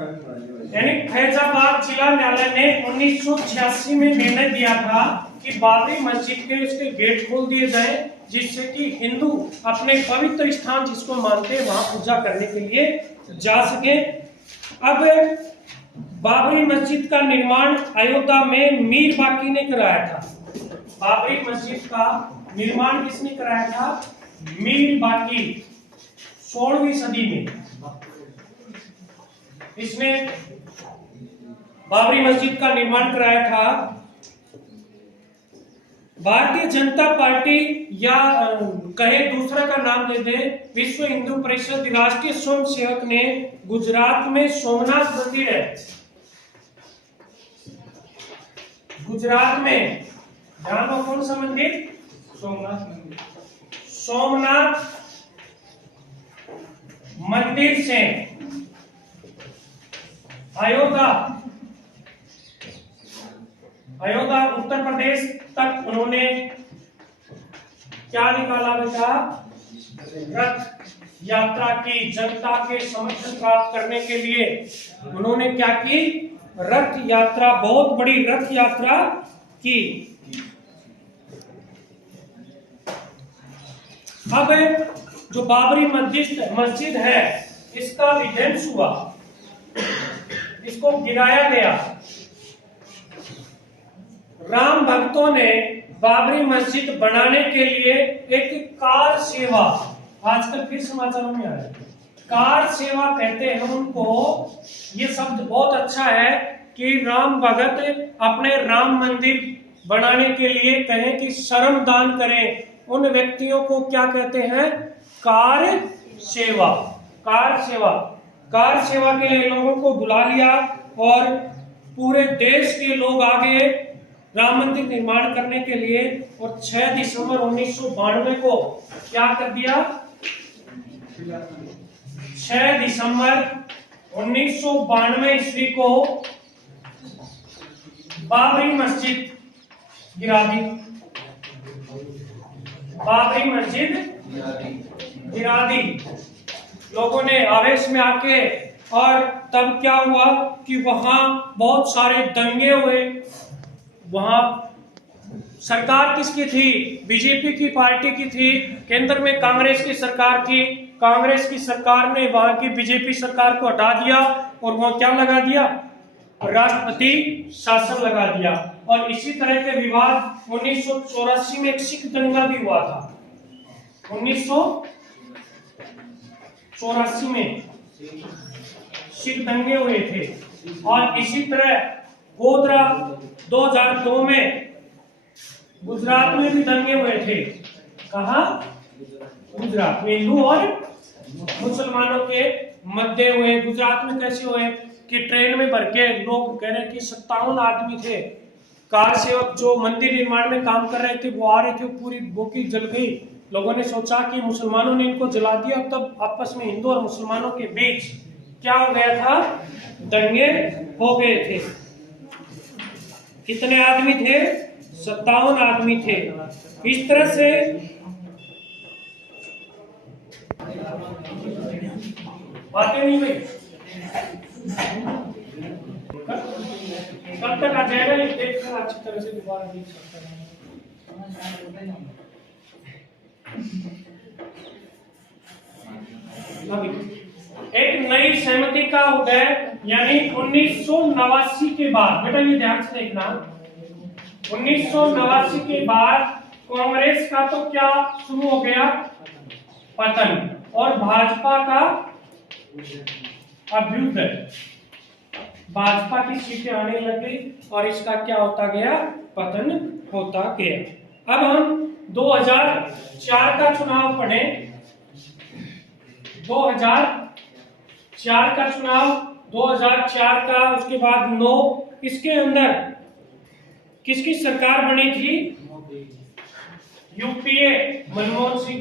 यानी फैजाबाद जिला न्यायालय ने 1986 में निर्णय दिया था कि बाबरी मस्जिद के उसके गेट खोल दिए जाए, जिससे कि हिंदू अपने पवित्र स्थान जिसको मानते हैं वहां पूजा करने के लिए जा सके। अब बाबरी मस्जिद का निर्माण अयोध्या में मीर बाकी ने कराया था। बाबरी मस्जिद का निर्माण किसने कराया था? मीर बाकी, 16वीं सदी में इसने बाबरी मस्जिद का निर्माण कराया था। भारतीय जनता पार्टी या कहे दूसरा का नाम दे दे, विश्व हिंदू परिषद राष्ट्रीय स्वयं सेवक ने गुजरात में सोमनाथ मंदिर है, गुजरात में ध्यान, कौन सा मंदिर? सोमनाथ मंदिर। सोमनाथ मंदिर से अयोध्या उत्तर प्रदेश तक उन्होंने क्या निकाला बेटा? रथ यात्रा की। जनता के समर्थन प्राप्त करने के लिए उन्होंने क्या की? रथ यात्रा, बहुत बड़ी रथ यात्रा की। अब जो बाबरी मस्जिद है, इसका विध्वंस हुआ, इसको गिराया गया। राम भक्तों ने बाबरी मस्जिद बनाने के लिए एक कार सेवा, आजकल फिर समाचारों में आ रहा है, कार सेवा कहते हैं उनको। ये शब्द बहुत अच्छा है कि राम भगत अपने राम मंदिर बनाने के लिए कहें कि श्रम दान करें, उन व्यक्तियों को क्या कहते हैं? कार सेवा। कार सेवा, कार सेवा के लिए लोगों को बुला लिया और पूरे देश के लोग आगे राम मंदिर निर्माण करने के लिए। और 6 दिसंबर 1992 को क्या कर दिया? 6 दिसंबर 1992 ईस्वी को बाबरी मस्जिद गिरा दी। बाबरी मस्जिद गिरा दी लोगों ने आवेश में आके। और तब क्या हुआ कि वहां बहुत सारे दंगे हुए। वहां सरकार किसकी थी? बीजेपी की पार्टी की थी। केंद्र में कांग्रेस की सरकार थी। कांग्रेस की सरकार ने वहां की बीजेपी सरकार को हटा दिया और वहां क्या लगा दिया? राष्ट्रपति शासन लगा दिया। और इसी तरह के विवाद 1984 में एक सिख दंगा भी हुआ था। 1984 में सिख दंगे हुए थे। और इसी तरह गोधरा 2002 में गुजरात में भी दंगे हुए थे। कहा? गुजरात में हिंदू और मुसलमानों के मध्य हुए। गुजरात में कैसे हुए कि ट्रेन में भर के लोग कह रहे कि 57 आदमी थे, कार सेवक जो मंदिर निर्माण में काम कर रहे थे, वो आ रहे थे, पूरी बोगी जल गई। लोगों ने सोचा कि मुसलमानों ने इनको जला दिया। तब आपस में हिंदू और मुसलमानों के बीच क्या हो गया था? दंगे हो गए थे। कितने आदमी थे? 57 आदमी थे। इस तरह से बातें नहीं हुई। कब तक आ जाएगा ये देखकर अच्छी तरह से दोबारा देख सकते हैं। एक नई सहमति का उदय, यानी 1989 के बाद, बेटा ये ध्यान से देखना, 1989 के बाद कांग्रेस का तो क्या शुरू हो गया? पतन। और भाजपा का अभ्युदय। भाजपा की सीटें आने लगी और इसका क्या होता गया? पतन होता गया। अब हम 2004 का चुनाव पढ़ें। 2004 का चुनाव, 2004 का, उसके बाद 9, इसके अंदर किसकी सरकार बनी थी? यूपीए, मनमोहन सिंह,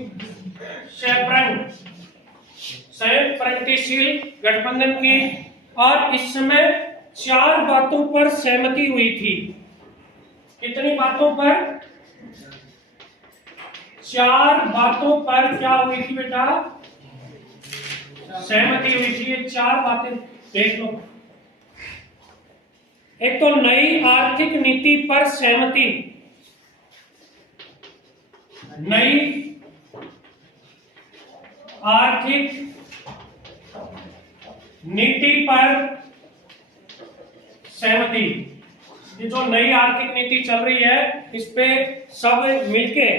संयुक्त प्रगतिशील गठबंधन की। और इस समय 4 बातों पर सहमति हुई थी। कितनी बातों पर? 4 बातों पर क्या हुई थी बेटा? सहमति हुई थी। ये 4 बातें देख लो। एक तो नई आर्थिक नीति पर सहमति, नई आर्थिक नीति पर सहमति। ये जो नई आर्थिक नीति चल रही है इस पे सब मिलके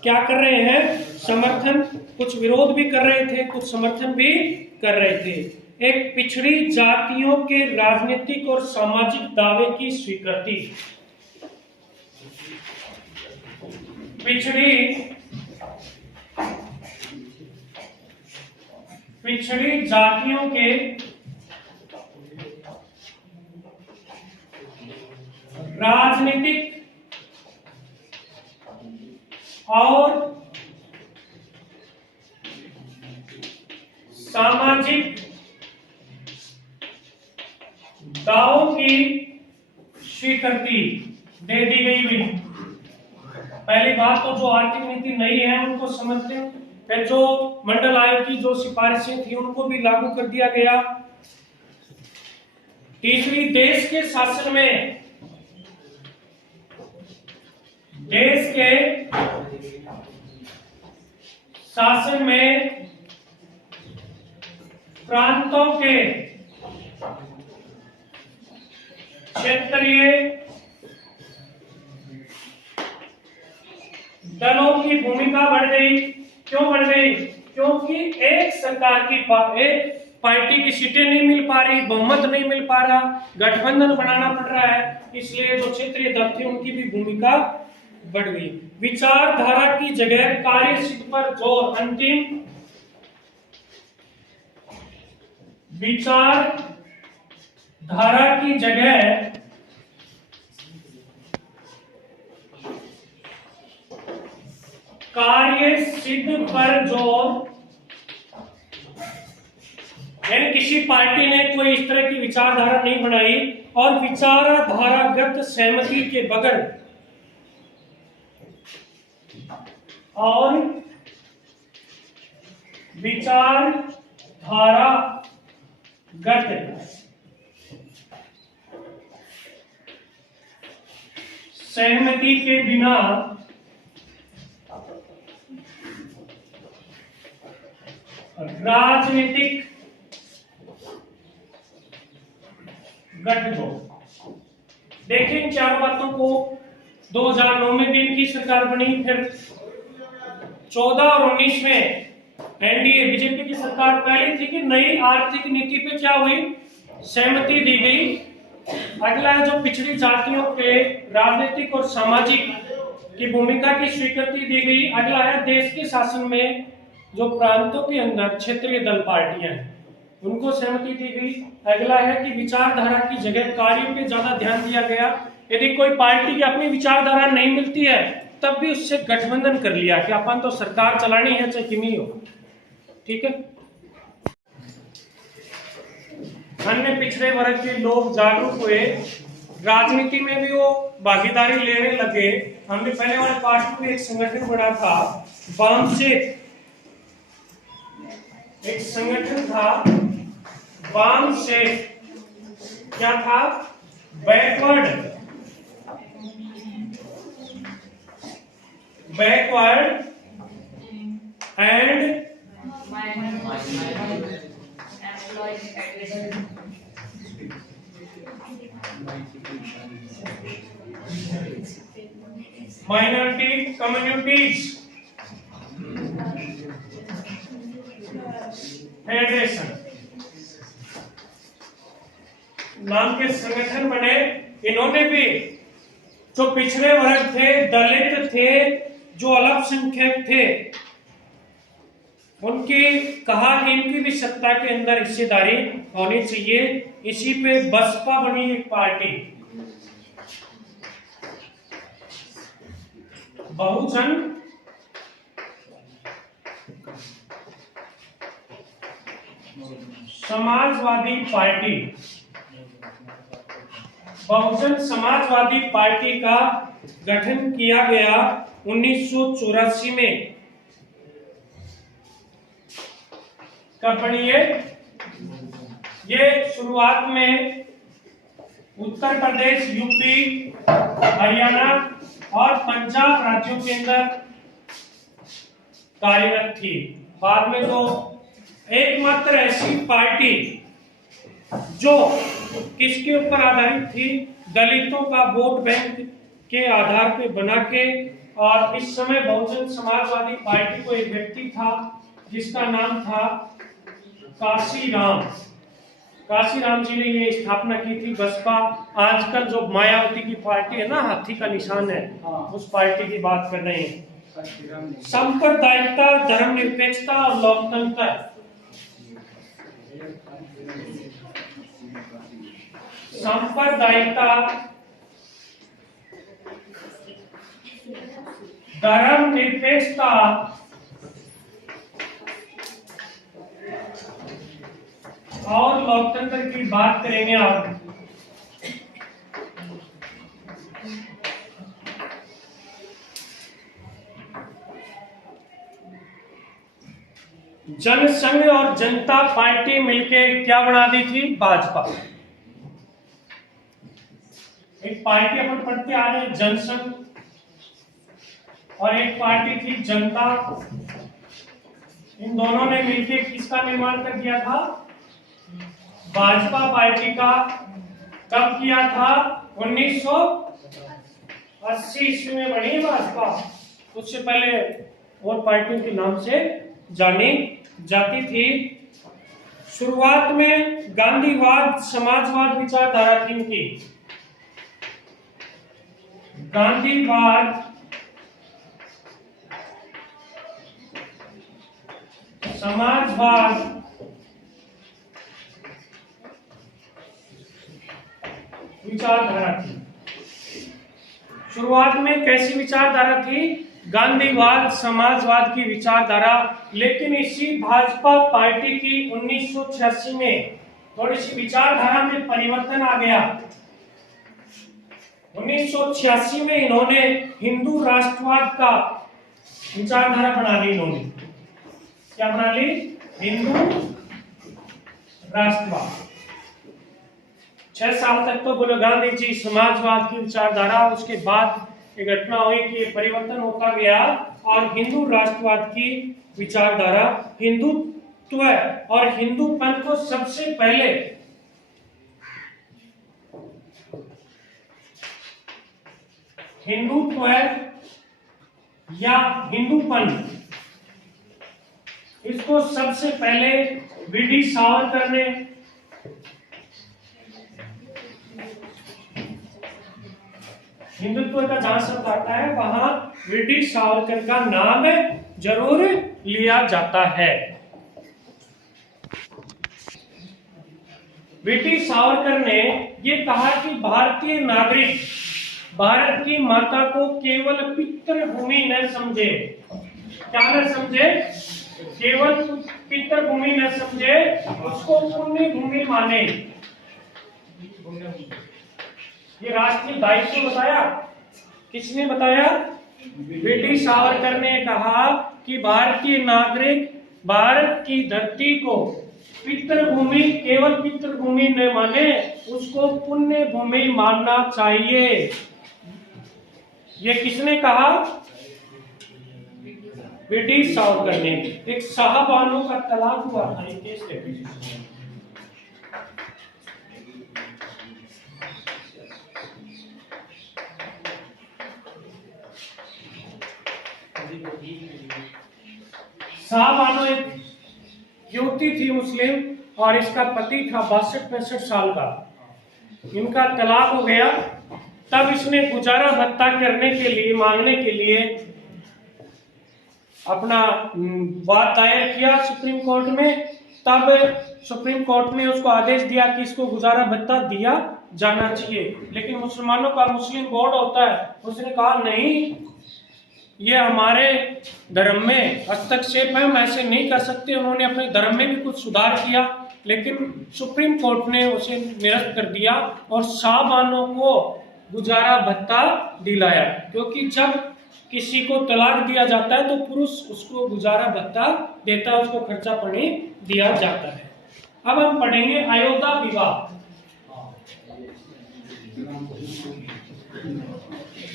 क्या कर रहे हैं, समर्थन, कुछ विरोध भी कर रहे थे, कुछ समर्थन भी कर रहे थे। एक पिछड़ी जातियों के राजनीतिक और सामाजिक दावे की स्वीकृति। पिछड़ी जातियों के राजनीतिक और सामाजिक दावों की स्वीकृति दे दी गई भी। पहली बात तो जो आर्थिक नीति नई है उनको समझते हैं, फिर जो मंडल आयोग की जो सिफारिशें थी उनको भी लागू कर दिया गया। तीसरी, देश के शासन में प्रांतों के क्षेत्रीय दलों की भूमिका बढ़ गई। क्यों बढ़ गई? क्योंकि एक सरकार की एक पार्टी की सीटें नहीं मिल पा रही, बहुमत नहीं मिल पा रहा, गठबंधन बनाना पड़ रहा है, इसलिए जो क्षेत्रीय दल थे उनकी भी भूमिका बढ़ गई। विचारधारा की जगह कार्यसिद्ध पर जोर, अंतिम विचारधारा की जगह कार्य सिद्ध पर जोर। यानी किसी पार्टी ने कोई इस तरह की विचारधारा नहीं बनाई और विचारधारागत सहमति के बगैर और विचारधारागत सहमति के बिना राजनीतिक गठबंधन। देखें इन चार बातों को। 2009 में भी इनकी सरकार बनी, फिर 14 और 19 में एनडीए बीजेपी की सरकार पहली थी कि नई आर्थिक नीति पे क्या हुई, सहमति दी गई। अगला है जो पिछड़ी जातियों के राजनीतिक और सामाजिक की भूमिका की स्वीकृति दी गई। अगला है देश के शासन में जो प्रांतों के अंदर क्षेत्रीय दल पार्टियां हैं उनको सहमति दी गई। अगला है कि विचारधारा की जगह कार्यों पे ज्यादा ध्यान दिया गया। यदि कोई पार्टी की अपनी विचारधारा नहीं मिलती है तब भी उससे गठबंधन कर लिया कि अपन तो सरकार चलानी है चाहे किमी हो। ठीक है। अन्य पिछड़े वर्ग के लोग जागरूक हुए, राजनीति में भी वो भागीदारी लेने लगे। हमने पहले वाले पार्ट में एक संगठन बना था वामसेठ, एक संगठन था वामसेठ। क्या था? Backward and minority communities federation नाम के संगठन बने। इन्होंने भी जो पिछड़े वर्ग थे, दलित थे, जो अल्पसंख्यक थे, उनकी कहा कि इनकी भी सत्ता के अंदर हिस्सेदारी होनी चाहिए। इसी पे बसपा बनी एक party, Bahujan Samajwadi party. Bahujan Samajwadi party का गठन किया गया 1984 में। कब बनी है? ये शुरुआत में उत्तर प्रदेश, यूपी, हरियाणा और पंजाब राज्यों के अंदर कार्यरत थी। बाद में तो एकमात्र ऐसी पार्टी जो किसके ऊपर आधारित थी, दलितों का वोट बैंक के आधार पे बना के, और इस समय बहुजन समाजवादी पार्टी को एक व्यक्ति था जिसका नाम था काशीराम। काशीराम जी ने ये स्थापना की थी बसपा। आजकल जो मायावती की पार्टी है ना, हाथी का निशान है, उस पार्टी की बात कर रहे हैं। सांप्रदायिकता, धर्मनिरपेक्षता और लोकतंत्र, सांप्रदायिकता, धर्मनिरपेक्षता और लोकतंत्र की बात करेंगे आप। जनसंघ और जनता पार्टी मिलके क्या बना दी थी, भाजपा। एक पार्टी अपन पढ़ते आ रहे हैं जनसंघ, और एक पार्टी थी जनता। इन दोनों ने मिलकर किसका निर्माण कर दिया था, भाजपा पार्टी का। कब किया था, 1980 ईस्वी में बनी भाजपा। उससे पहले और पार्टियों के नाम से जानी जाती थी। शुरुआत में गांधीवाद, समाजवाद विचारधारा थी इनकी। गांधीवाद, समाजवाद विचारधारा थी। शुरुआत में कैसी विचारधारा थी, गांधीवाद, समाजवाद की विचारधारा। लेकिन इसी भाजपा पार्टी की 1986 में थोड़ी सी विचारधारा में परिवर्तन आ गया। 1986 में इन्होंने हिंदू राष्ट्रवाद का विचारधारा बना ली। इन्होंने क्या बना ली, हिंदू राष्ट्रवाद। 6 साल तक तो बोले गांधी जी समाजवाद की विचारधारा। उसके बाद एक घटना हुई कि परिवर्तन होता गया और हिंदू राष्ट्रवाद की विचारधारा, हिंदुत्व और हिंदूपन को सबसे पहले हिंदुत्व या हिंदूपन, इसको सबसे पहले वी.डी. सावरकर ने हिंदुत्व का जहां शब्द आता है वहां वी.डी. सावरकर का नाम जरूर लिया जाता है। वी.डी. सावरकर ने ये कहा कि भारतीय नागरिक भारत की माता को केवल पितृभूमि न समझे। क्या न समझे, केवल पितृभूमि न समझे, उसको पुण्य भूमि माने। ये राष्ट्रीय दायित्व बताया, किसने बताया, वी.डी. सावरकर ने कहा कि भारतीय नागरिक भारत की धरती को पितृभूमि, केवल पितृभूमि न माने, उसको पुण्य भूमि मानना चाहिए। ये किसने कहा, वी.डी. सावरकर ने। एक शाहबानो का तलाक हुआ था, एक केस लेके। शाहबानो एक युवती थी मुस्लिम, और इसका पति था 62-65 साल का। इनका तलाक हो गया। तब इसने गुजारा भत्ता करने के लिए, मांगने के लिए अपना बात दायर किया सुप्रीम कोर्ट में। तब सुप्रीम कोर्ट ने उसको आदेश दिया कि इसको गुजारा भत्ता दिया जाना चाहिए। लेकिन मुसलमानों का मुस्लिम बोर्ड होता है, उसने कहा नहीं, ये हमारे धर्म में हस्तक्षेप है, हम ऐसे नहीं कर सकते। उन्होंने अपने धर्म में भी कुछ सुधार किया, लेकिन सुप्रीम कोर्ट ने उसे निरस्त कर दिया और शाहबानो को गुजारा भत्ता दिलाया। क्योंकि जब किसी को तलाक दिया जाता है तो पुरुष उसको गुजारा भत्ता देता है, उसको खर्चा पानी दिया जाता है। अब हम पढ़ेंगे अयोध्या विवाद।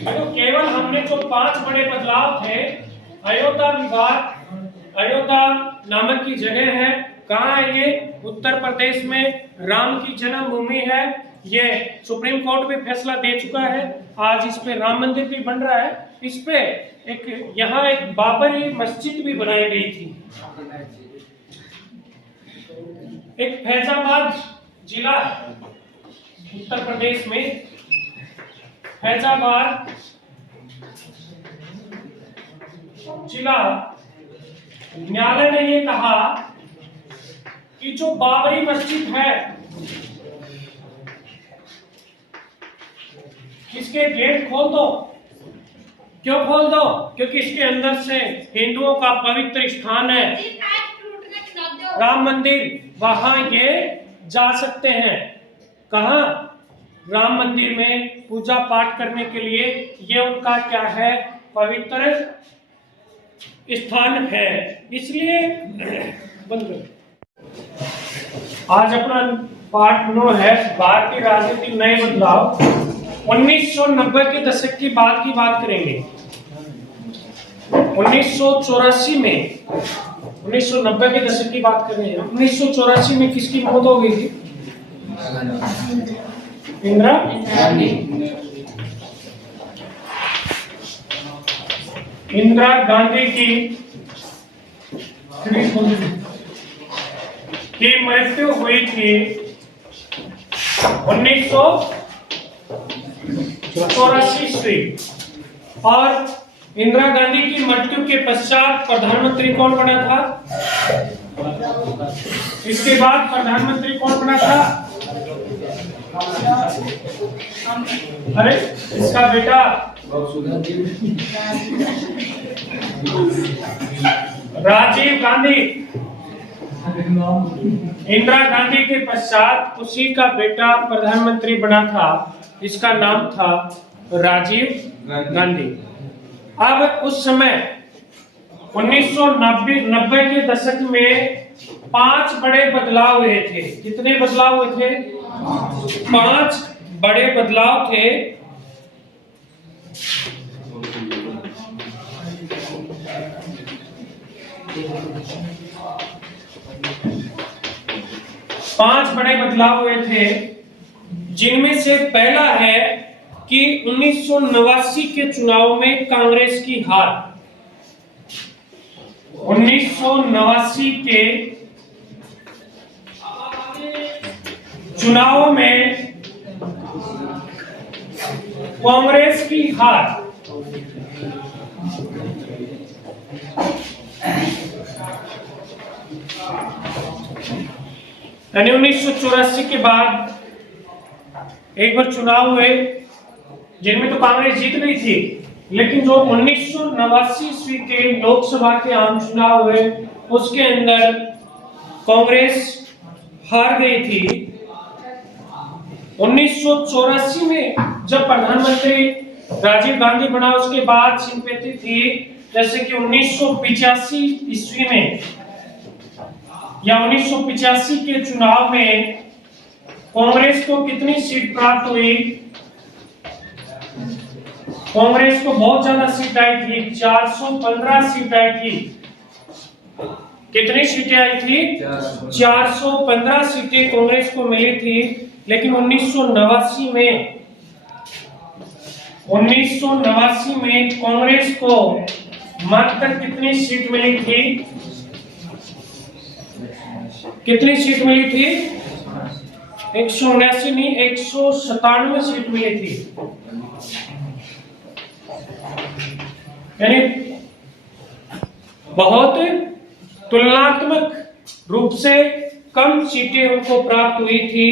तो केवल हमने जो 5 बड़े बदलाव थे, अयोध्या विवाद, अयोध्या नामक की जगह है, कहाँ है ये? उत्तर प्रदेश में राम की जन्मभूमि है। ये सुप्रीम कोर्ट भी फैसला दे चुका है। आज इस पे राम मंदिर भी बन रहा है। इस पे यहाँ एक बाबरी मस्जिद भी बनाई गई थी। एक फैजाबाद जिला है उत्तर प्रदेश में, फैजाबाद जिला, न्यायालय ने ये कहा कि जो बाबरी मस्जिद है, इसके गेट खोल दो। क्यों खोल दो? क्योंकि इसके अंदर से हिंदुओं का पवित्र स्थान है राम मंदिर, वहां ये जा सकते हैं। कहा? राम मंदिर में पूजा पाठ करने के लिए ये उनका क्या है? पवित्र स्थान है। इसलिए बंद करो। आज अपना पाठ 9 है भारतीय राजनीतिक नए बदलाव। 1990 के दशक की बात करेंगे। 1984 में, 1990 के दशक की बात कर रहे हैं। 1984 में किसकी मौत हो गई थी? इंदिरा गांधी की मृत्यु हुई थी 1984 ईस्वी। और इंदिरा गांधी की मृत्यु के पश्चात प्रधानमंत्री कौन बना था? इसके बाद प्रधानमंत्री कौन बना था? अरे इसका बेटा राजीव गांधी। इंदिरा गांधी के पश्चात उसी का बेटा प्रधानमंत्री बना था, इसका नाम था राजीव गांधी। अब उस समय 1990 के दशक में 5 बड़े बदलाव हुए थे। कितने बदलाव हुए थे? 5 बड़े बदलाव थे। पांच बड़े बदलाव हुए थे, जिनमें से पहला है कि 1989 के चुनाव में कांग्रेस की हार। 1989 के चुनाव में कांग्रेस की हार। यानी 1984 के बाद एक बार चुनाव हुए जिनमें तो कांग्रेस जीत गई थी, लेकिन जो 1989 ईस्वी के लोकसभा के आम चुनाव हुए उसके अंदर कांग्रेस हार गई थी। 1984 में जब प्रधानमंत्री राजीव गांधी बना, उसके बाद सिंपैथी थी, जैसे कि 1985 ईस्वी में या 1985 के चुनाव में कांग्रेस को कितनी सीट प्राप्त हुई? कांग्रेस को बहुत ज्यादा सीट आई थी, 415 सीट आई थी। कितनी सीटें आई थी? 415 सीटें कांग्रेस को मिली थी। लेकिन 1989 में कांग्रेस को मात्र कितनी सीट मिली थी? कितनी सीट मिली थी? 179 नहीं, 197 सीट मिली थी। यानी बहुत तुलनात्मक रूप से कम सीटें उनको प्राप्त हुई थी।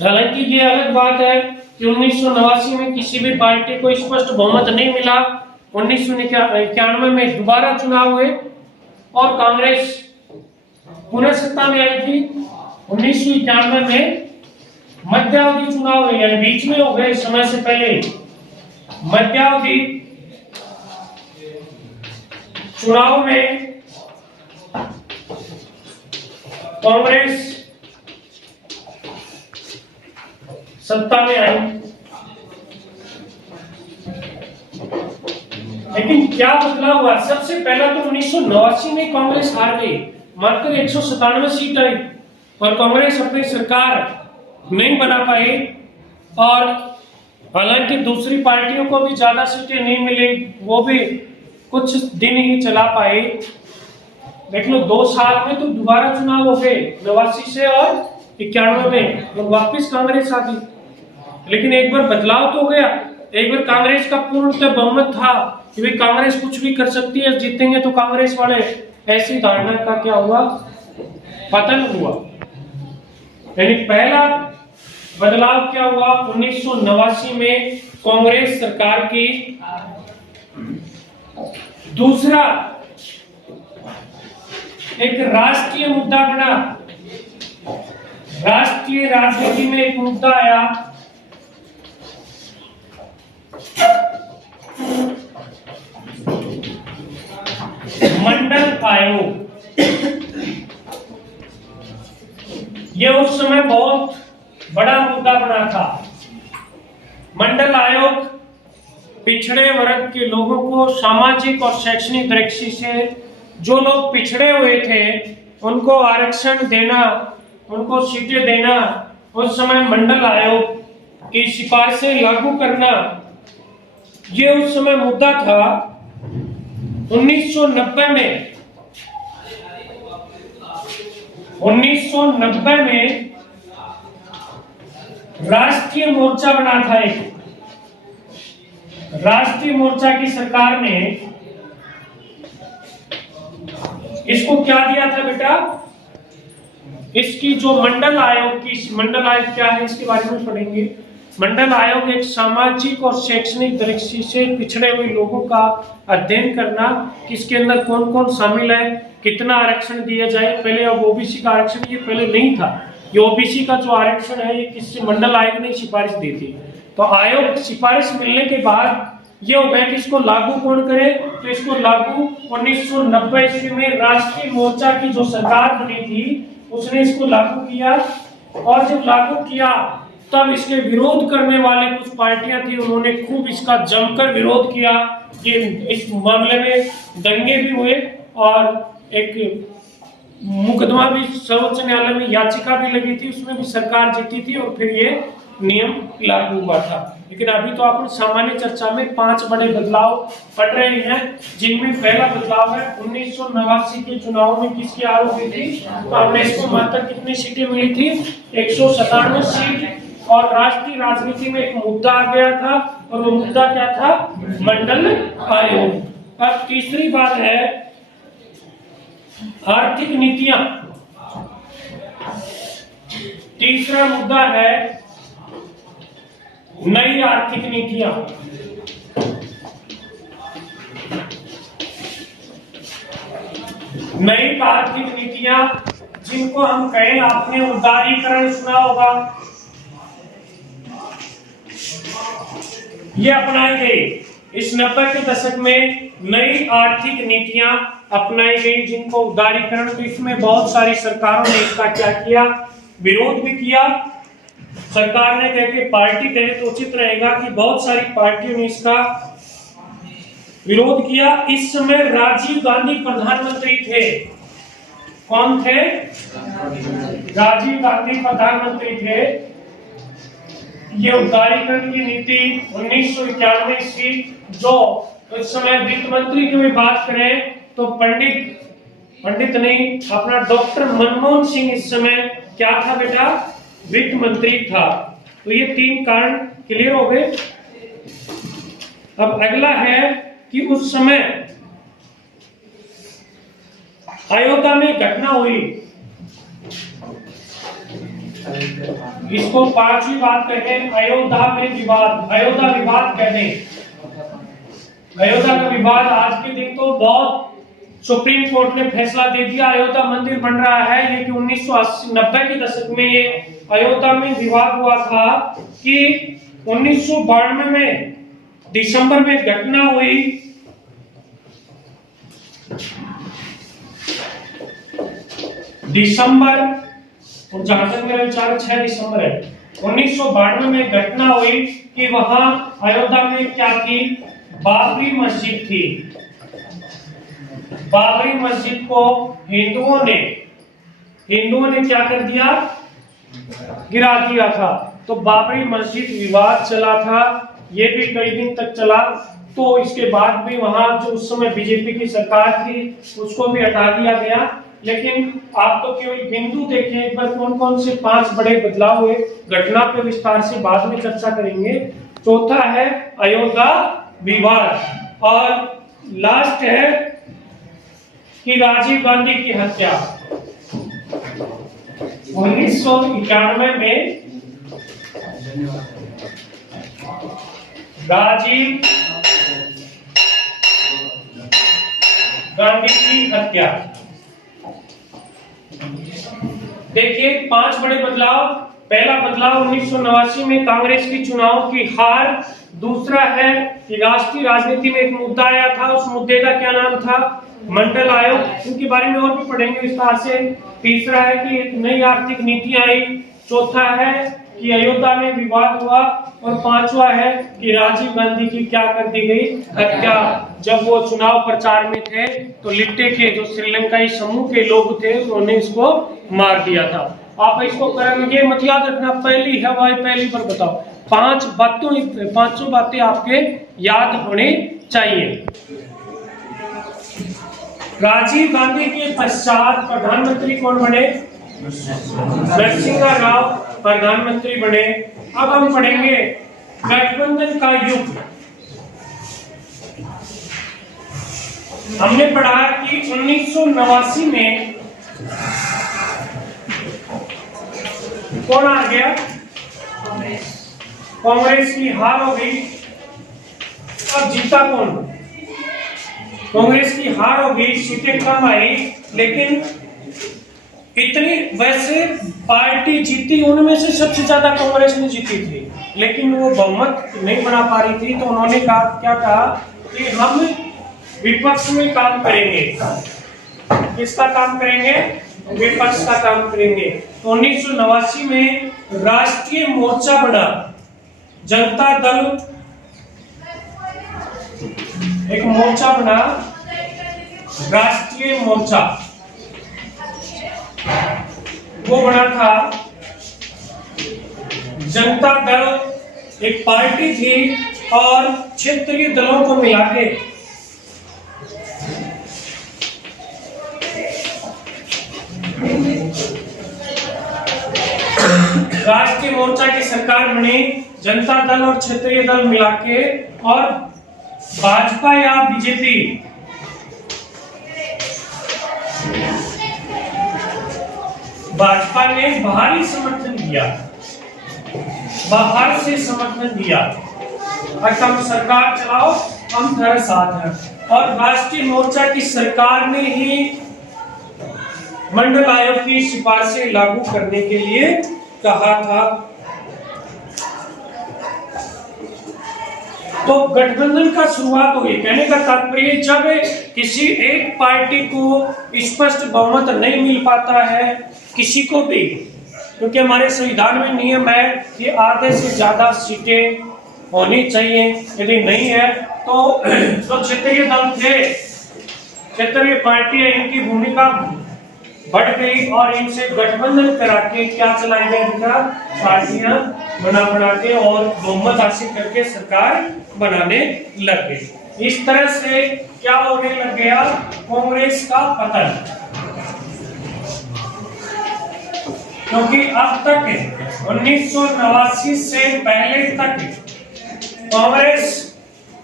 हालांकि ये अलग बात है कि 1989 में किसी भी पार्टी को स्पष्ट बहुमत नहीं मिला। 1991 में दोबारा चुनाव हुए और कांग्रेस पुनः सत्ता में आई थी। 1991 में मध्यावधि चुनाव हुए, यानी बीच में हो गए, समय से पहले मध्यावधि चुनाव में कांग्रेस सत्ता में आई, लेकिन क्या बदलाव हुआ? सबसे पहला तो 1989 में कांग्रेस हार गई, मात्र 197 सीट आई और कांग्रेस अपनी सरकार नहीं बना पाई। और हालांकि दूसरी पार्टियों को भी ज्यादा सीटें नहीं मिली, वो भी कुछ दिन ही चला पाई। देख लो 2 साल में तो दोबारा चुनाव हो गए, 89 से और 91 में, और वापिस कांग्रेस आ गई। लेकिन एक बार बदलाव तो गया, एक बार कांग्रेस का पूर्णतः बहुमत था कि भाई कांग्रेस कुछ भी कर सकती है, जीतेंगे तो कांग्रेस वाले, ऐसी धारणा का क्या हुआ? पतन हुआ। यानी पहला बदलाव क्या हुआ? 1989 में कांग्रेस सरकार की। दूसरा, एक राष्ट्रीय मुद्दा बना, राष्ट्रीय राजनीति में एक मुद्दा आया, मंडल आयोग। ये उस समय बहुत बड़ा मुद्दा बना था। मंडल आयोग पिछड़े वर्ग के लोगों को सामाजिक और शैक्षणिक दृष्टि से, जो लोग पिछड़े हुए थे उनको आरक्षण देना, उनको सीटें देना, उस समय मंडल आयोग की सिफारिशें लागू करना, ये उस समय मुद्दा था। 1990 में राष्ट्रीय मोर्चा बना था। एक राष्ट्रीय मोर्चा की सरकार ने इसको क्या दिया था बेटा? इसकी जो मंडल आयोग की, मंडल आयोग क्या है इसके बारे में पढ़ेंगे। मंडल आयोग एक सामाजिक और शैक्षणिक दृष्टि से पिछड़े हुए लोगों का अध्ययन करना, किसके अंदर कौन कौन शामिल है, कितना आरक्षण दिया जाए। पहले अब ओबीसी का आरक्षण ये पहले नहीं था, ये ओबीसी का जो आरक्षण है ये किससे? मंडल आयोग ने सिफारिश दी थी। तो आयोग सिफारिश मिलने के बाद ये हो गया कि इसको लागू कौन करे? तो इसको लागू 1990 ईस्वी में राष्ट्रीय मोर्चा की जो सरकार बनी थी उसने इसको लागू किया। और जब लागू किया तब इसके विरोध करने वाले कुछ पार्टियां थी, उन्होंने खूब इसका जमकर विरोध किया। ये इस मामले में दंगे भी हुए और एक मुकदमा भी सर्वोच्च न्यायालय में, याचिका भी लगी थी, उसमें भी सरकार जीती थी और फिर ये नियम लागू हुआ था। लेकिन अभी तो अपन सामान्य चर्चा में 5 बड़े बदलाव पढ़ रहे हैं, जिनमें पहला बदलाव है 1989 के चुनाव में किसकी हार हो गई थी? कांग्रेस को मात्र कितनी सीटें मिली थी? 197 सीट। और राष्ट्रीय राजनीति में एक मुद्दा आ गया था और वो मुद्दा क्या था? मंडल आयोग। अब तीसरी बात है आर्थिक नीतियां। तीसरा मुद्दा है नई आर्थिक नीतियां। नई आर्थिक नीतियां जिनको हम कहें, आपने उदारीकरण सुना होगा, ये अपनाई गई। इस 90 के दशक में नई आर्थिक नीतियां अपनाई गई जिनको उदारीकरण। तो इसमें बहुत सारी सरकारों ने इसका क्या किया? विरोध भी किया। सरकार ने कहा कि पार्टी कहे तो उचित रहेगा कि बहुत सारी पार्टियों ने इसका विरोध किया। इस समय राजीव गांधी प्रधानमंत्री थे। कौन थे? राजीव गांधी प्रधानमंत्री थे। ये उदारीकरण की नीति 1991 ईस्वी, जो इस समय वित्त मंत्री की भी बात करें तो पंडित नहीं, अपना डॉक्टर मनमोहन सिंह इस समय क्या था बेटा? वित्त मंत्री था। तो ये 3 कारण क्लियर हो गए। अब अगला है कि उस समय अयोध्या में घटना हुई, इसको 5वीं बात कहें, अयोध्या में विवाद, अयोध्या विवाद कहते हैं। अयोध्या का विवाद आज के दिन तो बहुत, सुप्रीम कोर्ट ने फैसला दे दिया, अयोध्या मंदिर बन रहा है। लेकिन 1990 के दशक में ये अयोध्या में विवाद हुआ था कि 1992 में दिसंबर में घटना हुई दिसंबर, और जहां तक मेरा विचार 6 दिसंबर है 1992 में घटना हुई कि वहां अयोध्या में क्या थी, बाबरी मस्जिद थी। बाबरी मस्जिद को हिंदुओं ने क्या कर दिया, गिरा दिया था। तो बाबरी मस्जिद विवाद चला था, ये भी कई दिन तक चला। तो इसके बाद भी वहां जो उस समय बीजेपी की सरकार थी उसको भी हटा दिया गया। लेकिन आप तो केवल बिंदु देखें एक बार, कौन कौन से 5 बड़े बदलाव हुए। घटना पे विस्तार से बाद में चर्चा करेंगे। चौथा है अयोध्या विवाद, और लास्ट है कि राजीव गांधी की हत्या 1991 में। राजीव गांधी की हत्या। देखिए 5 बड़े बदलाव। पहला बदलाव 1989 में कांग्रेस की चुनाव की हार। दूसरा है कि राष्ट्रीय राजनीति में एक मुद्दा आया था, उस मुद्दे का क्या नाम था, मंडल आयोग। इनके बारे में और भी पढ़ेंगे विस्तार से। तीसरा है कि एक नई आर्थिक नीति आई। चौथा है कि अयोध्या में विवाद हुआ, और पांचवा है कि राजीव गांधी की क्या कर दी गई, हत्या। जब वो चुनाव प्रचार में थे तो लिट्टे के जो श्रीलंकाई समूह के लोग थे उन्होंने इसको मार दिया था। आप इसको करेंगे मत याद रखना, पहली है भाई, पहली पर बताओ। 5 बातें आपके याद होनी चाहिए। राजीव गांधी के पश्चात प्रधानमंत्री कौन बने, नरसिंह राव प्रधानमंत्री बने। अब हम पढ़ेंगे गठबंधन का युग। हमने पढ़ा कि 1989 में कौन आ गया, कांग्रेस की हार हो गई। अब जीता कौन, कांग्रेस की हार हो गई, सीटें कम आई। लेकिन इतनी वैसे पार्टी जीती, उनमें से सबसे ज्यादा कांग्रेस ने जीती थी, लेकिन वो बहुमत नहीं बना पा रही थी। तो उन्होंने क्या कहा कि हम विपक्ष में काम करेंगे। किसका काम करेंगे, विपक्ष का काम करेंगे। तो 1989 में राष्ट्रीय मोर्चा बना, जनता दल एक मोर्चा बना, राष्ट्रीय मोर्चा वो बना था। जनता दल एक पार्टी थी और क्षेत्रीय दलों को मिला के राष्ट्रीय मोर्चा की सरकार बनी। जनता दल और क्षेत्रीय दल मिला के, और भाजपा या बीजेपी भाजपा ने भारी समर्थन दिया, बाहर से समर्थन दिया। हम सरकार चलाओ, हम तुम्हारे साथ हैं। और राष्ट्रीय मोर्चा की सरकार ने ही मंडल आयोग की सिफारिशें लागू करने के लिए कहा था। तो गठबंधन का शुरुआत हुई। कहने का तात्पर्य जब किसी एक पार्टी को स्पष्ट बहुमत नहीं मिल पाता है, किसी को भी, क्योंकि हमारे संविधान में नियम है कि आधे से ज्यादा सीटें होनी चाहिए, यदि नहीं है तो क्षेत्रीय दल थे, क्षेत्रीय पार्टियां, इनकी भूमिका बढ़ गई और इनसे गठबंधन करा के क्या चलाया गया, पार्टियां बना के और बहुमत हासिल करके सरकार बनाने लग गई। इस तरह से क्या होने लग गया, कांग्रेस का पतन। क्योंकि अब तक 1989 से पहले तक कांग्रेस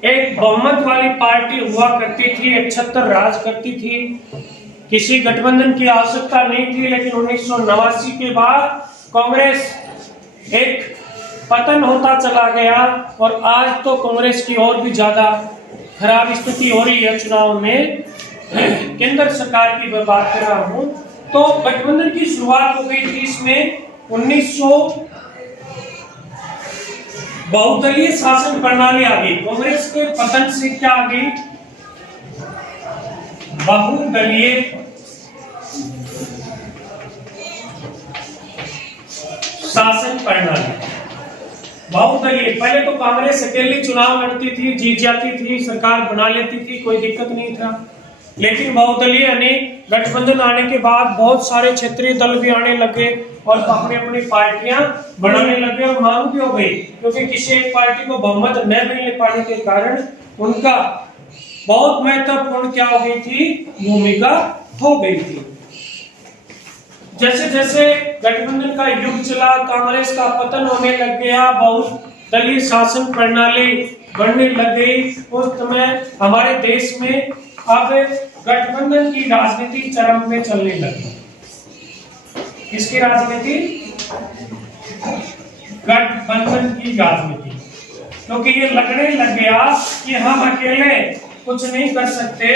एक बहुमत वाली पार्टी हुआ करती थी, 71 राज करती थी, किसी गठबंधन की आवश्यकता नहीं थी। लेकिन 1989 के बाद कांग्रेस एक पतन होता चला गया और आज तो कांग्रेस की और भी ज्यादा खराब स्थिति हो रही है। चुनाव में केंद्र सरकार की मैं बात कर रहा हूं। तो गठबंधन की शुरुआत हो गई थी इसमें 1900 बहुदलीय शासन प्रणाली आ गई। कांग्रेस के पतन से क्या आ गई, बहुदलीय शासन प्रणाली। बहुदलीय, पहले तो कांग्रेस अकेली चुनाव लड़ती थी, जीत जाती थी, सरकार बना लेती थी, कोई दिक्कत नहीं था। लेकिन बहुदलीय यानी गठबंधन आने के बाद बहुत सारे क्षेत्रीय दल भी आने लगे और अपनी अपनी पार्टियां बनाने लगे और मांग भी हो गई, क्योंकि किसी एक पार्टी को बहुमत न मिलने पाने के कारण उनका बहुत महत्वपूर्ण क्या हो गई थी, भूमिका हो गई थी। जैसे जैसे गठबंधन का युग चला, कांग्रेस का पतन होने लग गया, बहुदलीय शासन प्रणाली बढ़ने लग गई, उस समय हमारे देश में अब गठबंधन की राजनीति चरम पे चलने लगी। किसकी राजनीति? गठबंधन की राजनीति, क्योंकि ये लगने लग गया कि हम अकेले कुछ नहीं कर सकते,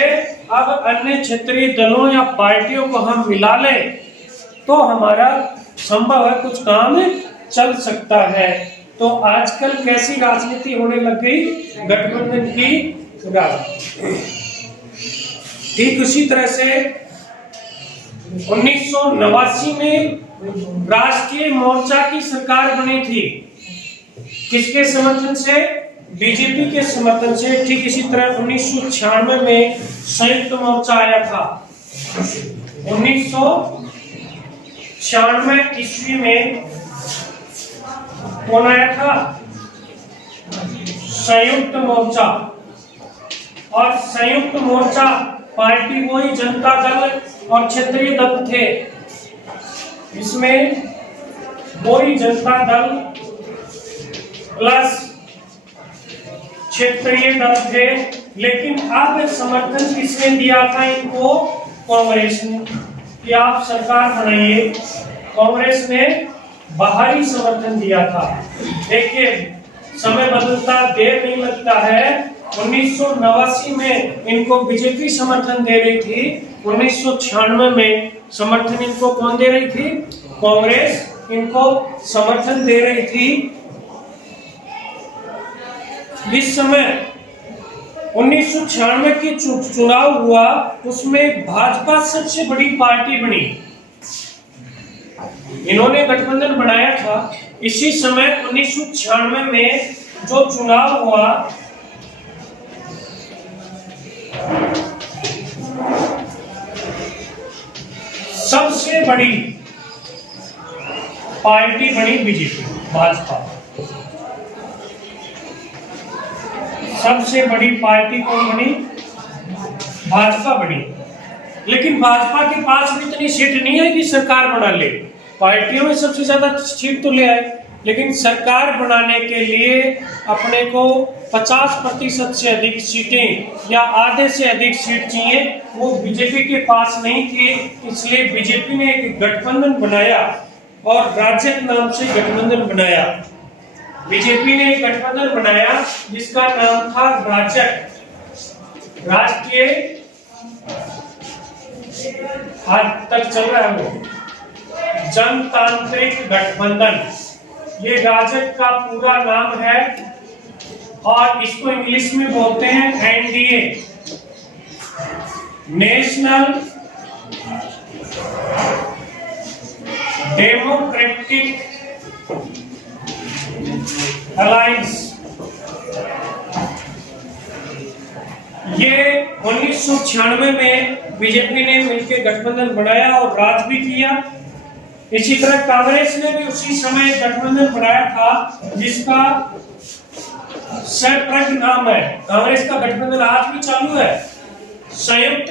अब अन्य क्षेत्रीय दलों या पार्टियों को हम मिला ले तो हमारा संभव है कुछ काम चल सकता है। तो आजकल कैसी राजनीति होने लग गई? गठबंधन की राजनीति। ठीक उसी तरह से 1989 में राष्ट्रीय मोर्चा की सरकार बनी थी। किसके समर्थन से? बीजेपी के समर्थन से। ठीक इसी तरह 1996 में संयुक्त मोर्चा आया था। 1996 ईस्वी में कौन आया था? संयुक्त मोर्चा। और संयुक्त मोर्चा पार्टी वही जनता दल और क्षेत्रीय दल थे। इसमें वही जनता दल प्लस क्षेत्रीय दल थे, लेकिन अब समर्थन किसने दिया था इनको? कांग्रेस ने, कि आप सरकार बनाइए। कांग्रेस ने बाहरी समर्थन दिया था। देखिए, समय बदलता देर नहीं लगता है। 1989 में इनको बीजेपी समर्थन दे रही थी, 1996 में समर्थन इनको कौन दे रही थी? कांग्रेस इनको समर्थन दे रही थी। इस समय 1996 की चुनाव हुआ, उसमें भाजपा सबसे बड़ी पार्टी बनी। इन्होंने गठबंधन बनाया था। इसी समय 1996 में जो चुनाव हुआ, सबसे बड़ी पार्टी बनी बीजेपी, भाजपा। सबसे बड़ी पार्टी कौन बनी? भाजपा बनी। लेकिन भाजपा के पास भी इतनी सीट नहीं है कि सरकार बना ले। पार्टियों में सबसे ज्यादा सीट तो ले आए, लेकिन सरकार बनाने के लिए अपने को 50% से अधिक सीटें या आधे से अधिक सीट चाहिए, वो बीजेपी के पास नहीं थी। इसलिए बीजेपी ने एक गठबंधन बनाया और राजग नाम से गठबंधन बनाया। बीजेपी ने एक गठबंधन बनाया जिसका नाम था राजग, राष्ट्रीय, आज तक चल रहा है वो, जनतांत्रिक गठबंधन। ये राजग का पूरा नाम है और इसको इंग्लिश में बोलते हैं एनडीए, नेशनल डेमोक्रेटिक अलायंस। ये 1996 में बीजेपी ने मिलकर गठबंधन बनाया और राज भी किया। इसी तरह कांग्रेस ने भी उसी समय गठबंधन बनाया था जिसका सरप्रग नाम है। कांग्रेस का गठबंधन आज भी चालू है, संयुक्त।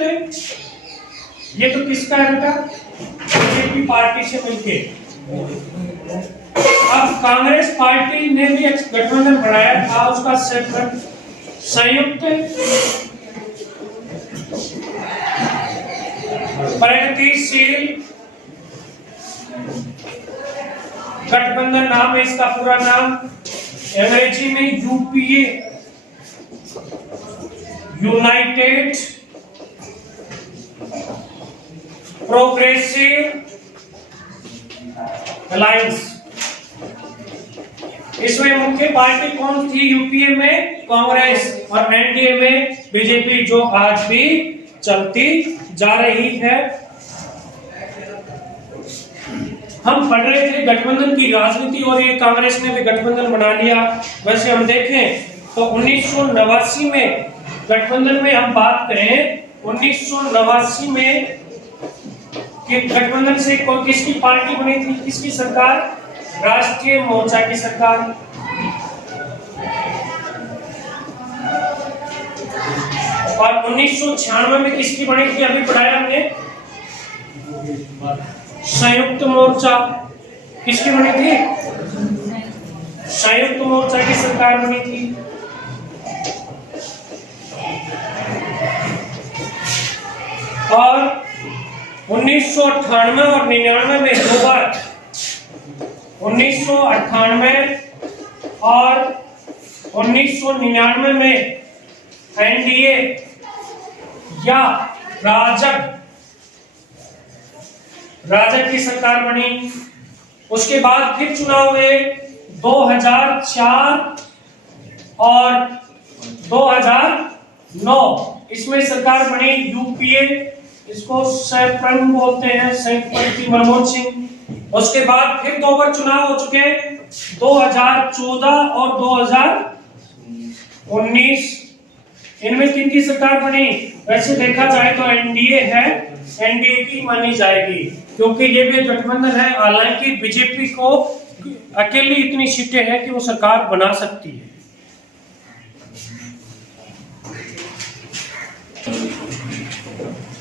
ये तो किसका है बेटा? बीजेपी पार्टी से मिलके। अब कांग्रेस पार्टी ने भी एक गठबंधन बनाया था, उसका सरप्रग संयुक्त प्रगतिशील गठबंधन नाम है इसका पूरा नाम। अंग्रेजी में यूपीए, यूनाइटेड प्रोग्रेसिव अलायंस। इसमें मुख्य पार्टी कौन थी? यूपीए में कांग्रेस और एनडीए में बीजेपी, जो आज भी चलती जा रही है। हम पढ़ रहे थे गठबंधन की राजनीति और ये कांग्रेस ने भी गठबंधन बना लिया। वैसे हम देखें तो 1989 में गठबंधन में हम बात करें 1989 में कि गठबंधन से किसकी पार्टी बनी थी, किसकी सरकार? राष्ट्रीय मोर्चा की सरकार। और 1996 में किसकी बनी थी? अभी पढ़ाया हमने, संयुक्त मोर्चा। किसकी बनी थी? संयुक्त मोर्चा की सरकार बनी थी। और 1998 और 99 में दो बार, 1998 और 1999 में एनडीए या राजग की सरकार बनी। उसके बाद फिर चुनाव हुए 2004 और 2009, इसमें सरकार बनी यूपीए, इसको सैप्रम बोलते हैं, संयुक्त मनमोहन सिंह। उसके बाद फिर दो बार चुनाव हो चुके, 2014 और 2019, इनमें किन की सरकार बनी? वैसे देखा जाए तो एनडीए है, एनडीए की मानी जाएगी क्योंकि ये भी गठबंधन है। हालांकि बीजेपी को अकेली इतनी सीटें हैं कि वो सरकार बना सकती है।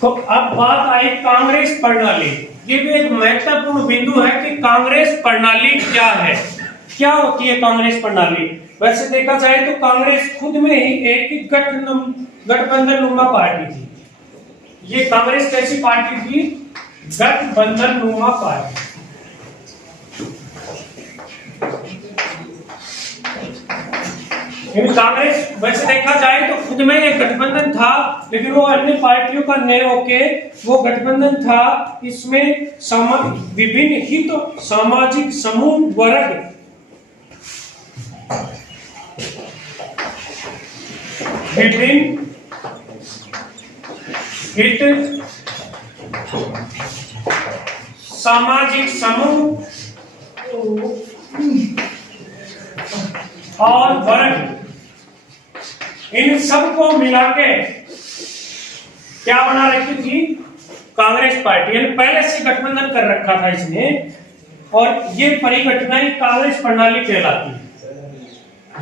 तो अब बात आई कांग्रेस प्रणाली। ये भी एक महत्वपूर्ण बिंदु है कि कांग्रेस प्रणाली क्या है, क्या होती है कांग्रेस प्रणाली। वैसे देखा जाए तो कांग्रेस खुद में ही एक गठबंधन नुमा पार्टी थी। ये कांग्रेस कैसी पार्टी थी? गठबंधन नुमा पार्टी। कांग्रेस वैसे देखा जाए तो खुद में एक गठबंधन था, लेकिन वो अन्य पार्टियों का न होके वो गठबंधन था। इसमें विभिन्न हित सामाजिक समूह वर्ग विभिन्न हित सामाजिक समूह और वर्ग, इन सबको मिला के क्या बना रखी थी कांग्रेस पार्टी। पहले से गठबंधन कर रखा था इसने, और ये परिघटना कांग्रेस प्रणाली कहलाती है।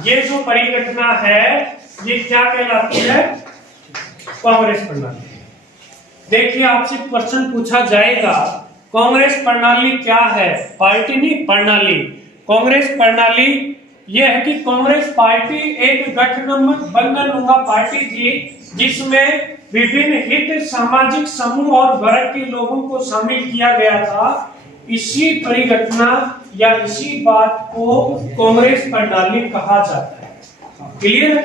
ये जो परिघटना है ये क्या कहलाती है? कांग्रेस प्रणाली। देखिए आपसे क्वेश्चन पूछा जाएगा कांग्रेस प्रणाली क्या है? पार्टी नहीं, प्रणाली। कांग्रेस प्रणाली यह है कि कांग्रेस पार्टी एक गठबंधनुमा पार्टी थी जिसमें विभिन्न हित सामाजिक समूह और वर्ग के लोगों को शामिल किया गया था। इसी परिघटना या इसी बात को कांग्रेस प्रणाली कहा जाता है। क्लियर?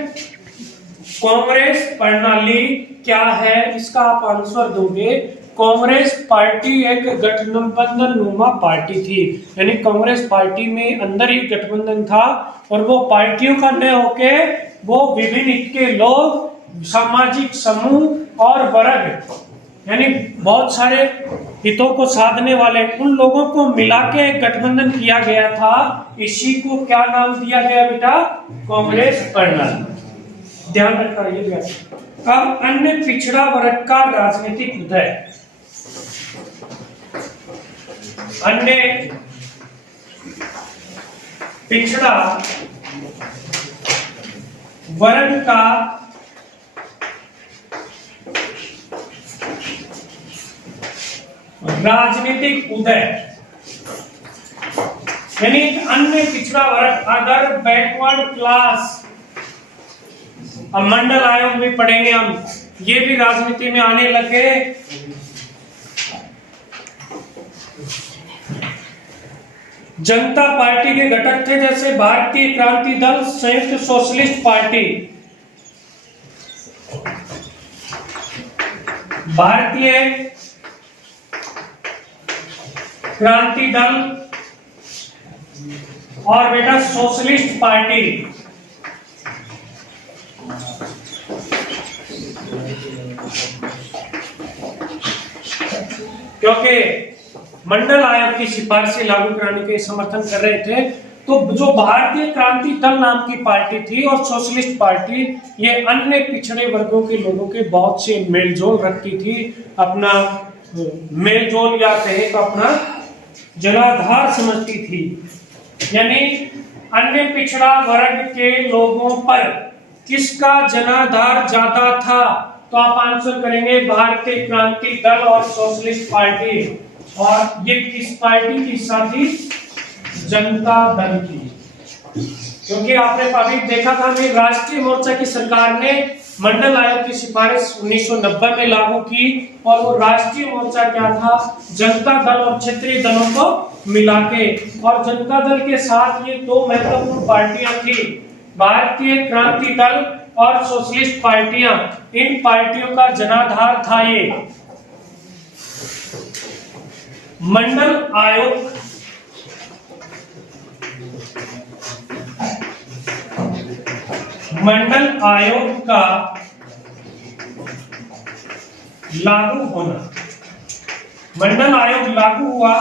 कांग्रेस प्रणाली क्या है इसका आप आंसर दोगे। कांग्रेस पार्टी एक गठबंधन नुमा पार्टी थी, यानी कांग्रेस पार्टी में अंदर ही गठबंधन था और वो पार्टियों का न होके वो विभिन्न हित के लोग, सामाजिक समूह और वर्ग, यानी बहुत सारे हितों को साधने वाले उन लोगों को मिला के एक गठबंधन किया गया था। इसी को क्या नाम दिया गया बेटा? कांग्रेस प्रणाली। ध्यान रखना ये। अब अन्य पिछड़ा वर्ग का राजनीतिक उदय। अन्य पिछड़ा वर्ग का राजनीतिक उदय, यानी अन्य पिछड़ा वर्ग, अदर बैकवर्ड क्लास। अब मंडल आयोग भी पढ़ेंगे हम, ये भी राजनीति में आने लगे। जनता पार्टी के घटक थे जैसे भारतीय क्रांति दल, संयुक्त सोशलिस्ट पार्टी, भारतीय क्रांति दल और बेटा सोशलिस्ट पार्टी। क्योंकि मंडल आयोग की सिफारिशें लागू कराने के समर्थन कर रहे थे। तो जो भारतीय क्रांति दल नाम की पार्टी थी और सोशलिस्ट पार्टी, ये अन्य पिछड़े वर्गों के लोगों के बहुत से मेलजोल रखती थी, अपना मेलजोल या कहे तो अपना जनाधार समझती थी। यानी अन्य पिछड़ा वर्ग के लोगों पर किसका जनाधार ज्यादा था? तो आप आंसर करेंगे भारतीय क्रांति दल और सोशलिस्ट पार्टी। और ये किस पार्टी की हिस्सा थी? जनता दल की। क्योंकि आपने अभी देखा था कि राष्ट्रीय मोर्चा की सरकार ने मंडल आयोग की सिफारिश 1990 में लागू की, और वो राष्ट्रीय मोर्चा क्या था? जनता दल और क्षेत्रीय दलों को मिला के। और जनता दल के साथ ये दो महत्वपूर्ण पार्टियां थी, भारतीय क्रांति दल और सोशलिस्ट पार्टियां। इन पार्टियों का जनाधार था ये मंडल आयोग। मंडल आयोग का लागू होना, मंडल आयोग लागू हुआ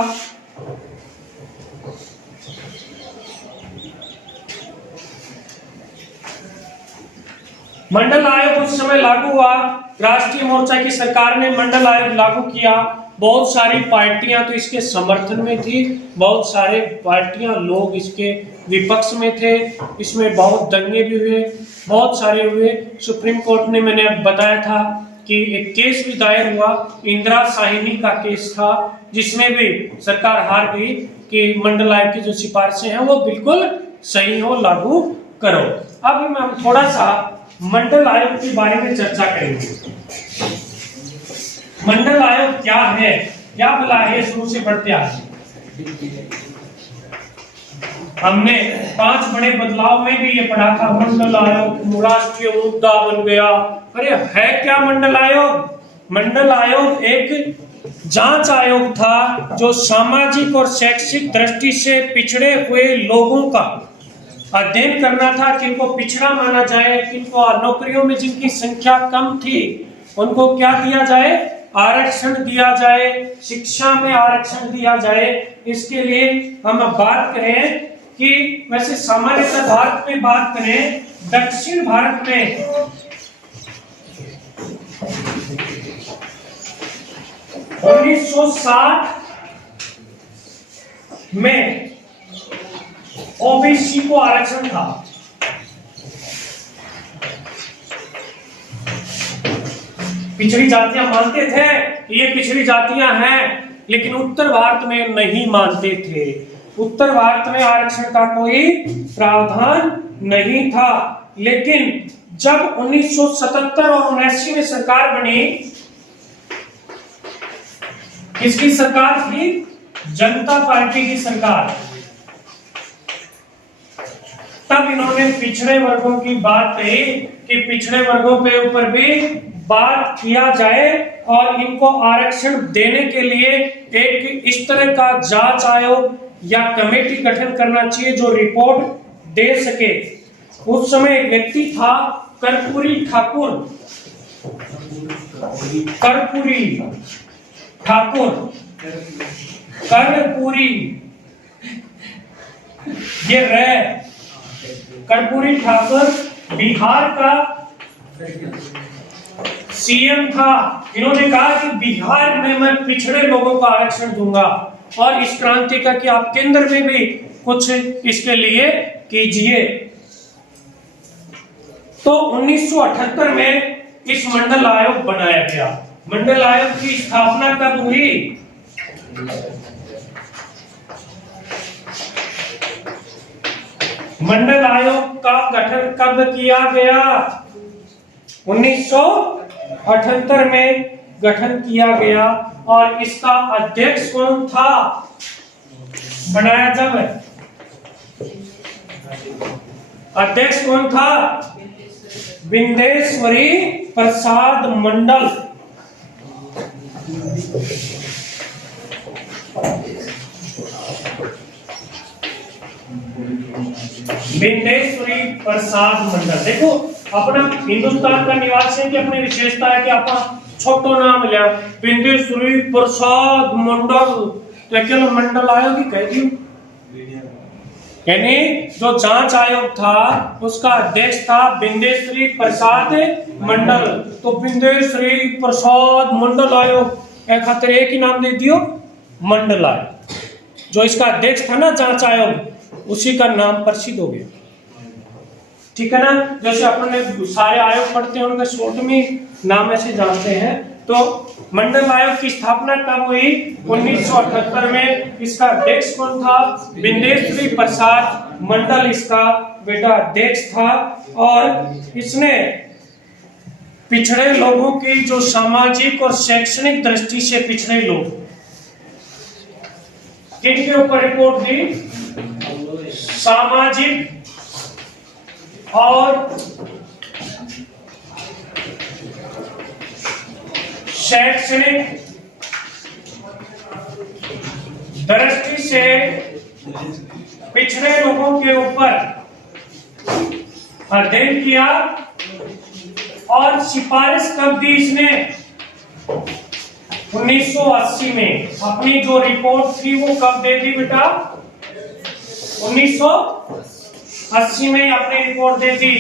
मंडल आयोग उस समय लागू हुआ, राष्ट्रीय मोर्चा की सरकार ने मंडल आयोग लागू किया। बहुत सारी पार्टियां तो इसके समर्थन में थी, बहुत सारे पार्टियां लोग इसके विपक्ष में थे। इसमें बहुत दंगे भी हुए, बहुत सारे हुए। सुप्रीम कोर्ट ने, मैंने बताया था कि एक केस भी दायर हुआ, इंदिरा साहिनी का केस था, जिसमें भी सरकार हार गई कि मंडल आयोग की जो सिफारिशें हैं वो बिल्कुल सही हो, लागू करो। अब हम थोड़ा सा मंडल आयोग के बारे में चर्चा करेंगे। मंडल आयोग क्या है, क्या बला है, शुरू से बढ़ते आगे। हमने 5 बड़े बदलाव में भी ये पढ़ा था। मंडल आयोग राष्ट्रीय मुद्दा बन गया। अरे है क्या मंडल आयोग? मंडल आयोग एक जांच आयोग था जो सामाजिक और शैक्षिक दृष्टि से पिछड़े हुए लोगों का अध्ययन करना था, किनको पिछड़ा माना जाए, किनको नौकरियों में जिनकी संख्या कम थी उनको क्या दिया जाए? आरक्षण दिया जाए, शिक्षा में आरक्षण दिया जाए। इसके लिए हम अब बात करें कि वैसे सामान्यतः भारत में बात करें, दक्षिण भारत में 1960 में ओबीसी को आरक्षण था। पिछड़ी जातियां मानते थे कि ये पिछड़ी जातियां हैं, लेकिन उत्तर भारत में नहीं मानते थे। उत्तर भारत में आरक्षण का कोई प्रावधान नहीं था। लेकिन जब 1977 और 1979 में सरकार बनी, किसकी सरकार थी? जनता पार्टी की सरकार। तब इन्होंने पिछड़े वर्गों की बात कही कि पिछड़े वर्गों के ऊपर भी बात किया जाए और इनको आरक्षण देने के लिए एक इस तरह का जांच आयोग या कमेटी गठन करना चाहिए जो रिपोर्ट दे सके। उस समय एक व्यक्ति था कर्पूरी ठाकुर। कर्पूरी ठाकुर, कर्पूरी, ये रहे कर्पूरी ठाकुर बिहार का सीएम था। इन्होंने कहा कि बिहार में मैं पिछड़े लोगों को आरक्षण दूंगा और इस क्रांति का कि आप केंद्र में भी कुछ इसके लिए कीजिए। तो 1978 में इस मंडल आयोग बनाया गया। मंडल आयोग की स्थापना कब हुई? मंडल आयोग का गठन कब किया गया? 1978 में गठन किया गया। और इसका अध्यक्ष कौन था? बनाया जब अध्यक्ष कौन था? विंदेश्वरी प्रसाद मंडल। विंदेश्वरी प्रसाद मंडल। देखो अपना हिंदुस्तान का निवासी है कि अपनी विशेषता है कि आप छोटो नाम लिया विंदेश्वरी प्रसाद मंडल। तो अकेला मंडल आयोग ही कह दियो। यानी जो जांच आयोग था उसका अध्यक्ष था बिंदेश्वरी प्रसाद मंडल, तो बिंदेश्वरी प्रसाद मंडल आयोग एक खातिर एक ही नाम दे दियो, मंडल आयोग। जो इसका अध्यक्ष था ना जांच आयोग, उसी का नाम प्रसिद्ध हो गया। ठीक है ना, जैसे अपने सारे आयोग पढ़ते हैं उनका शॉर्ट में नाम ऐसे जानते हैं। तो मंडल आयोग की स्थापना कब हुई? 1978 में। इसका अध्यक्ष कौन था? बिंदेश्वरी प्रसाद मंडल इसका बेटा अध्यक्ष था। और इसने पिछड़े लोगों की, जो सामाजिक और शैक्षणिक दृष्टि से पिछड़े लोग, किनके ऊपर रिपोर्ट दी? सामाजिक और शैक्षणिक दृष्टि से पिछड़े लोगों के ऊपर अध्ययन किया। और सिफारिश कब दी इसने? 1980 में। अपनी जो रिपोर्ट थी वो कब दे दी बेटा? 1980 में अपनी रिपोर्ट दे दी।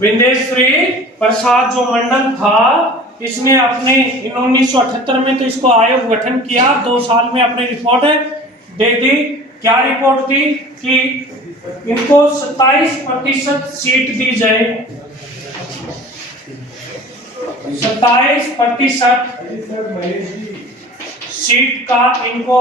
बिंदेश्वरी प्रसाद जो मंडल था, इसने अपने 1978 में तो इसको आयोग गठन किया, 2 साल में अपनी रिपोर्ट दे दी। क्या रिपोर्ट दी? कि इनको 27% सीट दी जाए, 27% सीट का इनको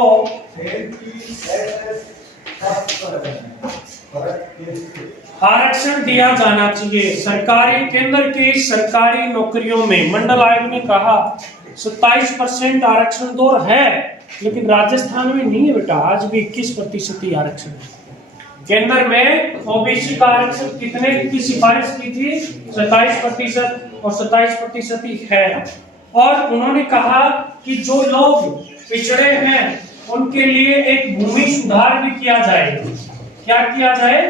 आरक्षण दिया जाना चाहिए। सरकारी, केंद्र की सरकारी नौकरियों में मंडल आयोग ने कहा 27% आरक्षण तो है, लेकिन राजस्थान में नहीं है बेटा, आज भी 21% ही आरक्षण है। केंद्र में ओबीसी का आरक्षण कितने की सिफारिश की थी? 27%, और 27% ही है। और उन्होंने कहा कि जो लोग पिछड़े हैं उनके लिए एक भूमि सुधार भी किया जाए। क्या किया जाए?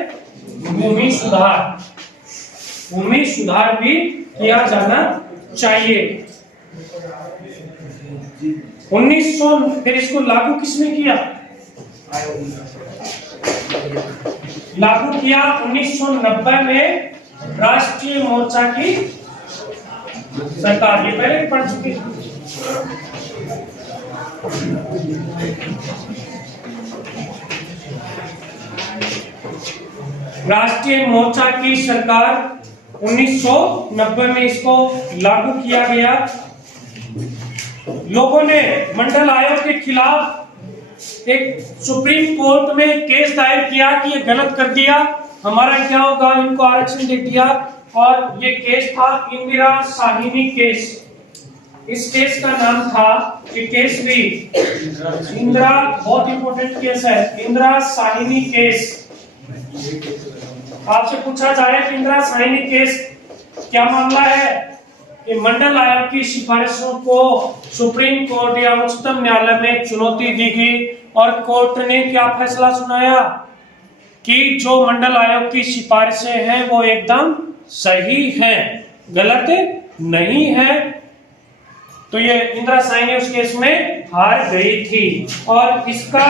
भूमि सुधार, भूमि सुधार भी किया जाना चाहिए। 1900 फिर इसको लागू किसने किया? लागू किया 1990 में राष्ट्रीय मोर्चा की सरकार। ये पहले पढ़ चुके हैं। राष्ट्रीय मोर्चा की सरकार 1990 में इसको लागू किया गया। लोगों ने मंडल आयोग के खिलाफ एक सुप्रीम कोर्ट में केस दायर किया कि ये गलत कर दिया, हमारा क्या होगा, इनको आरक्षण दे दिया। और ये केस था इंदिरा साहिनी केस। इस केस का नाम था, ये केस भी इंदिरा, बहुत इंपॉर्टेंट केस है, इंदिरा साहिनी केस। आपसे पूछा जाए कि इंदिरा साहिनी केस क्या मामला है? कि मंडल आयोग की सिफारिशों को सुप्रीम कोर्ट या उच्चतम न्यायालय में चुनौती दी गई, और कोर्ट ने क्या फैसला सुनाया कि जो मंडल आयोग की सिफारिशें हैं वो एकदम सही हैं, गलत नहीं है। तो ये इंदिरा साहिनी उस केस में हार गई थी। और इसका